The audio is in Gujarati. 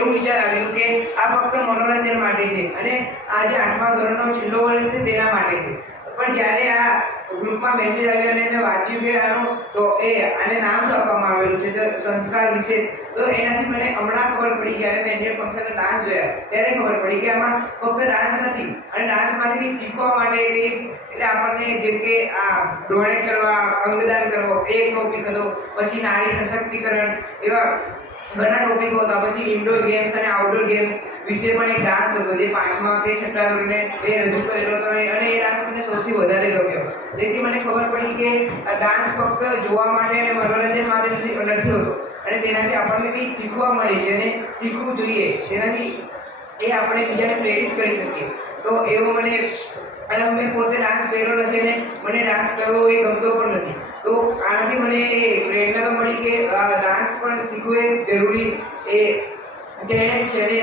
એવું વિચાર આવ્યું કે આ ફક્ત મનોરંજન માટે છે અને આ જે 8મા ધોરણનો છેલ્લો વર્ષ છે તેના માટે છે. પણ જ્યારે આ ગ્રુપમાં મેસેજ આવ્યો અને મેં વાંચ્યું કે આને નામ શું આપવામાં આવેલું છે, તો સંસ્કાર વિશેષ, તો એનાથી મને હમણાં ખબર પડી, જ્યારે મેં એન્યુઅલ ફંક્શનના ડાન્સ જોયા ત્યારે ખબર પડી કે આમાં ફક્ત ડાન્સ નથી, અને ડાન્સમાંથી કંઈ શીખવા માટે કંઈ, એટલે આપણને જેમ કે આ ડોનેટ કરવા, અંગદાન કરવો એક ટોપિક હતો, પછી નારી સશક્તિકરણ, એવા ઘણા ટોપિકો હતા. પછી ઇન્ડોર ગેમ્સ અને આઉટડોર ગેમ્સ વિશે પણ એક ડાન્સ હતો જે 5મા કે 6ઠ્ઠા ધોરણે એ રજૂ કરેલો હતો, અને એ ડાન્સ મને સૌથી વધારે ગમ્યો. જેથી મને ખબર પડી કે આ ડાન્સ ફક્ત જોવા માટે અને મનોરંજન માટે નથી હોતો, અને તેનાથી આપણને કંઈ શીખવા મળે છે અને શીખવું જોઈએ, તેનાથી એ આપણે બીજાને પ્રેરિત કરી શકીએ. તો એવું મને, અને મેં પોતે ડાન્સ કર્યો નથી અને મને ડાન્સ કરવો એ ગમતો પણ નથી. તો આનાથી મને એ પ્રેરણા તો મળી કે ડાન્સ પણ શીખવું એ જરૂરી એ ટેલેન્ટ છે.